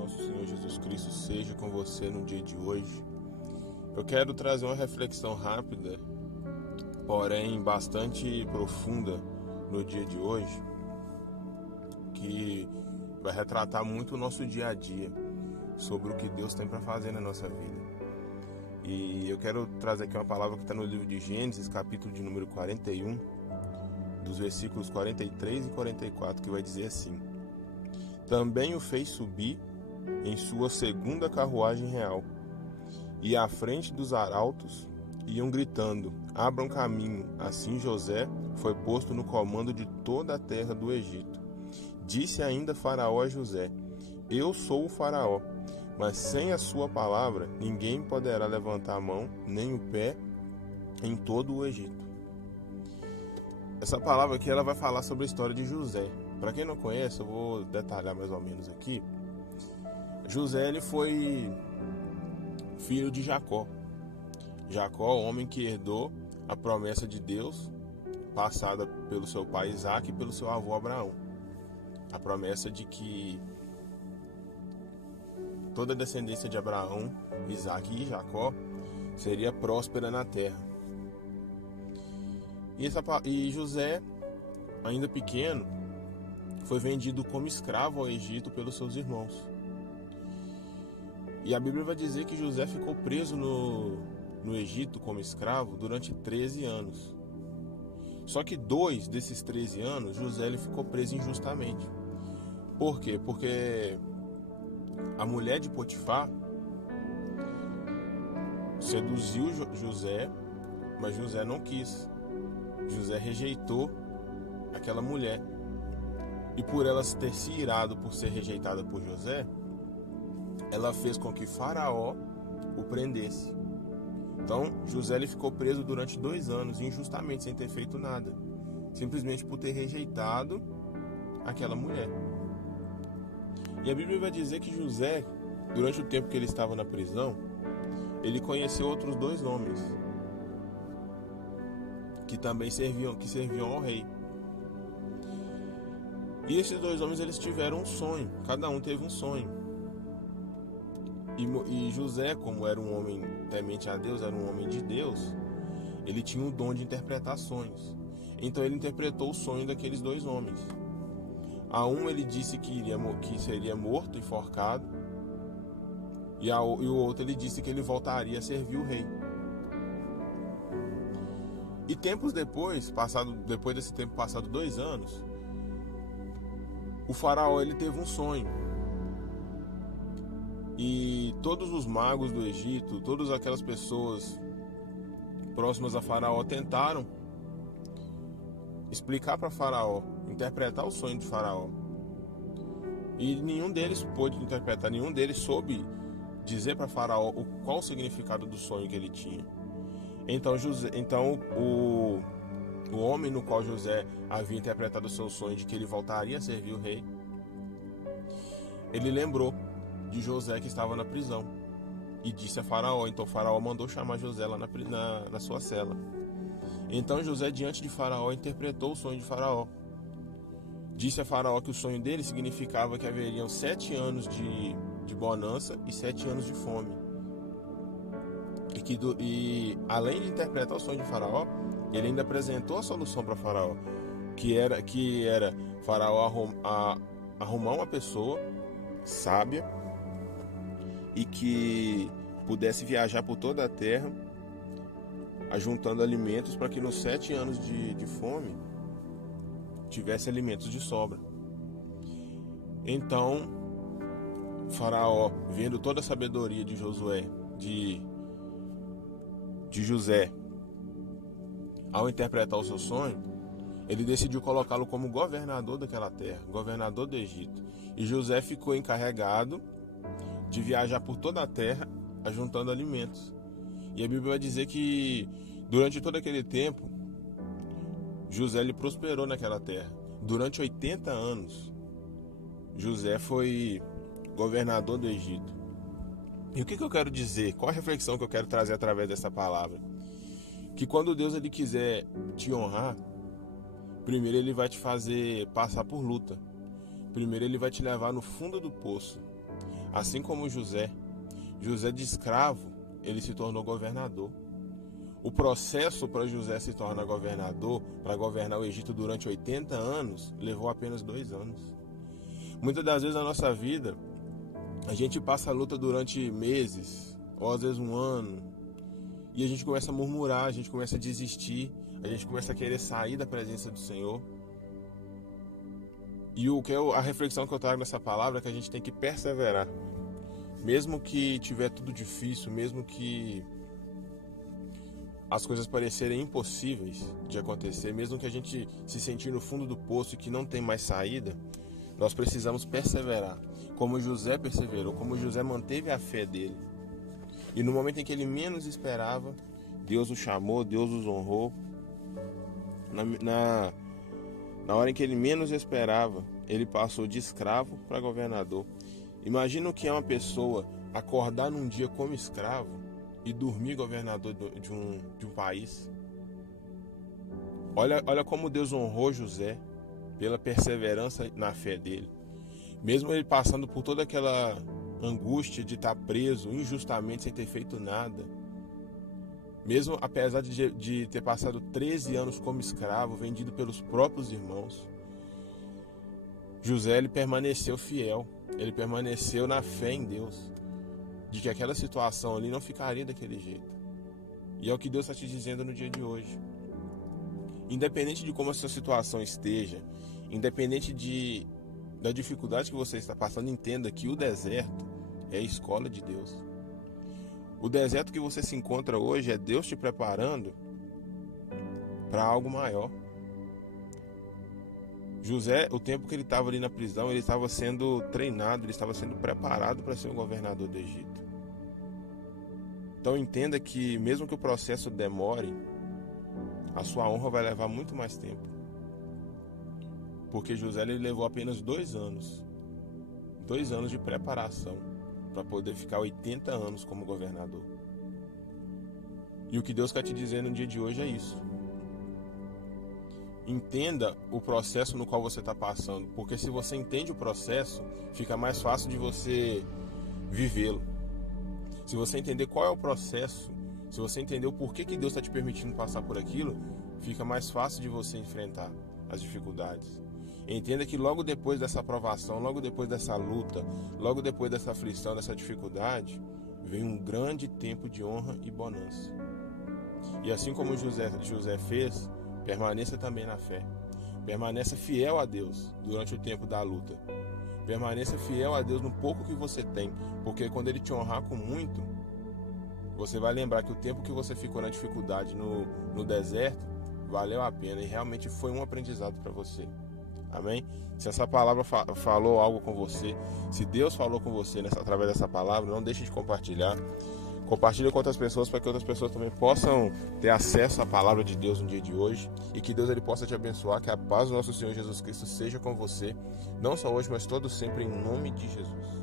nosso Senhor Jesus Cristo seja com você no dia de hoje. Eu quero trazer uma reflexão rápida, porém bastante profunda no dia de hoje, que vai retratar muito o nosso dia a dia, sobre o que Deus tem para fazer na nossa vida. E eu quero trazer aqui uma palavra que está no livro de Gênesis, capítulo de número 41, dos versículos 43 e 44, que vai dizer assim: Também o fez subir em sua segunda carruagem real, e à frente dos arautos iam gritando: Abram caminho. Assim José foi posto no comando de toda a terra do Egito. Disse ainda Faraó a José: Eu sou o Faraó, mas sem a sua palavra ninguém poderá levantar a mão nem o pé em todo o Egito. Essa palavra aqui ela vai falar sobre a história de José. Para quem não conhece, eu vou detalhar mais ou menos aqui. José ele foi filho de Jacó. Jacó, o homem que herdou a promessa de Deus passada pelo seu pai Isaac e pelo seu avô Abraão. A promessa de que toda a descendência de Abraão, Isaac e Jacó seria próspera na terra. E José, ainda pequeno, foi vendido como escravo ao Egito pelos seus irmãos. E a Bíblia vai dizer que José ficou preso no Egito como escravo durante 13 anos. Só que 2 desses 13 anos, José ele ficou preso injustamente. Por quê? Porque a mulher de Potifar seduziu José, mas José não quis. José rejeitou aquela mulher. E por ela ter se irado por ser rejeitada por José, ela fez com que Faraó o prendesse. Então José ele ficou preso durante 2 anos, injustamente, sem ter feito nada. Simplesmente por ter rejeitado aquela mulher. E a Bíblia vai dizer que José, durante o tempo que ele estava na prisão, ele conheceu outros 2 homens que também serviam ao rei. E esses 2 homens eles tiveram um sonho, cada um teve um sonho. E José, como era um homem temente a Deus, era um homem de Deus, ele tinha o dom de interpretar sonhos. Então ele interpretou o sonho daqueles 2 homens. A um ele disse que seria morto, enforcado, e o outro ele disse que ele voltaria a servir o rei. E tempos depois, depois desse tempo passado 2 anos, o faraó ele teve um sonho. E todos os magos do Egito, todas aquelas pessoas próximas a Faraó tentaram explicar para Faraó, interpretar o sonho de Faraó. E nenhum deles pôde interpretar, nenhum deles soube dizer para Faraó qual o significado do sonho que ele tinha. Então o homem no qual José havia interpretado o seu sonho de que ele voltaria a servir o rei, ele lembrou de José que estava na prisão e disse a Faraó. Então Faraó mandou chamar José lá na sua cela. Então José, diante de Faraó, interpretou o sonho de Faraó. Disse a Faraó que o sonho dele significava que haveriam 7 anos de bonança e 7 anos de fome. E além de interpretar o sonho de Faraó, ele ainda apresentou a solução para Faraó, que era Faraó arrumar uma pessoa sábia e que pudesse viajar por toda a terra, ajuntando alimentos para que nos 7 anos de fome tivesse alimentos de sobra. Então Faraó, vendo toda a sabedoria de Josué, de José, ao interpretar o seu sonho, ele decidiu colocá-lo como governador daquela terra, governador do Egito. E José ficou encarregado de viajar por toda a terra, ajuntando alimentos. E a Bíblia vai dizer que durante todo aquele tempo, José ele prosperou naquela terra. Durante 80 anos, José foi governador do Egito. E o que eu quero dizer? Qual a reflexão que eu quero trazer através dessa palavra? Que quando Deus ele quiser te honrar, primeiro ele vai te fazer passar por luta. Primeiro ele vai te levar no fundo do poço, Assim como José de escravo, ele se tornou governador. O processo para José se tornar governador, para governar o Egito durante 80 anos, levou apenas 2 anos. Muitas das vezes na nossa vida, a gente passa a luta durante meses, ou às vezes 1 ano, e a gente começa a murmurar, a gente começa a desistir, a gente começa a querer sair da presença do Senhor. E a reflexão que eu trago nessa palavra é que a gente tem que perseverar. Mesmo que tiver tudo difícil, mesmo que as coisas parecerem impossíveis de acontecer, mesmo que a gente se sentir no fundo do poço e que não tem mais saída, nós precisamos perseverar. Como José perseverou, como José manteve a fé dele. E no momento em que ele menos esperava, Deus o chamou, Deus os honrou. Na hora em que ele menos esperava, ele passou de escravo para governador. Imagina o que é uma pessoa acordar num dia como escravo e dormir governador de um país. Olha como Deus honrou José pela perseverança na fé dele. Mesmo ele passando por toda aquela angústia de estar preso injustamente sem ter feito nada, mesmo apesar de ter passado 13 anos como escravo, vendido pelos próprios irmãos, José ele permaneceu fiel, ele permaneceu na fé em Deus, de que aquela situação ali não ficaria daquele jeito. E é o que Deus está te dizendo no dia de hoje. Independente de como a sua situação esteja, independente da dificuldade que você está passando, entenda que o deserto é a escola de Deus. O deserto que você se encontra hoje é Deus te preparando para algo maior. José, o tempo que ele estava ali na prisão, ele estava sendo treinado, ele estava sendo preparado para ser o governador do Egito. Então entenda que mesmo que o processo demore, a sua honra vai levar muito mais tempo. Porque José ele levou apenas 2 anos. 2 anos de preparação para poder ficar 80 anos como governador. E o que Deus quer te dizer no dia de hoje é isso. Entenda o processo no qual você está passando, porque se você entende o processo, fica mais fácil de você vivê-lo. Se você entender qual é o processo, se você entender o porquê que Deus está te permitindo passar por aquilo, fica mais fácil de você enfrentar as dificuldades. Entenda que logo depois dessa aprovação, logo depois dessa luta, logo depois dessa aflição, dessa dificuldade, vem um grande tempo de honra e bonança. E assim como José fez, permaneça também na fé. Permaneça fiel a Deus durante o tempo da luta. Permaneça fiel a Deus no pouco que você tem, porque quando Ele te honrar com muito, você vai lembrar que o tempo que você ficou na dificuldade, no deserto, valeu a pena e realmente foi um aprendizado para você. Amém? Se essa palavra falou algo com você, se Deus falou com você através dessa palavra, não deixe de compartilhar. Compartilhe com outras pessoas para que outras pessoas também possam ter acesso à palavra de Deus no dia de hoje e que Deus ele possa te abençoar, que a paz do nosso Senhor Jesus Cristo seja com você, não só hoje, mas todo sempre, em nome de Jesus.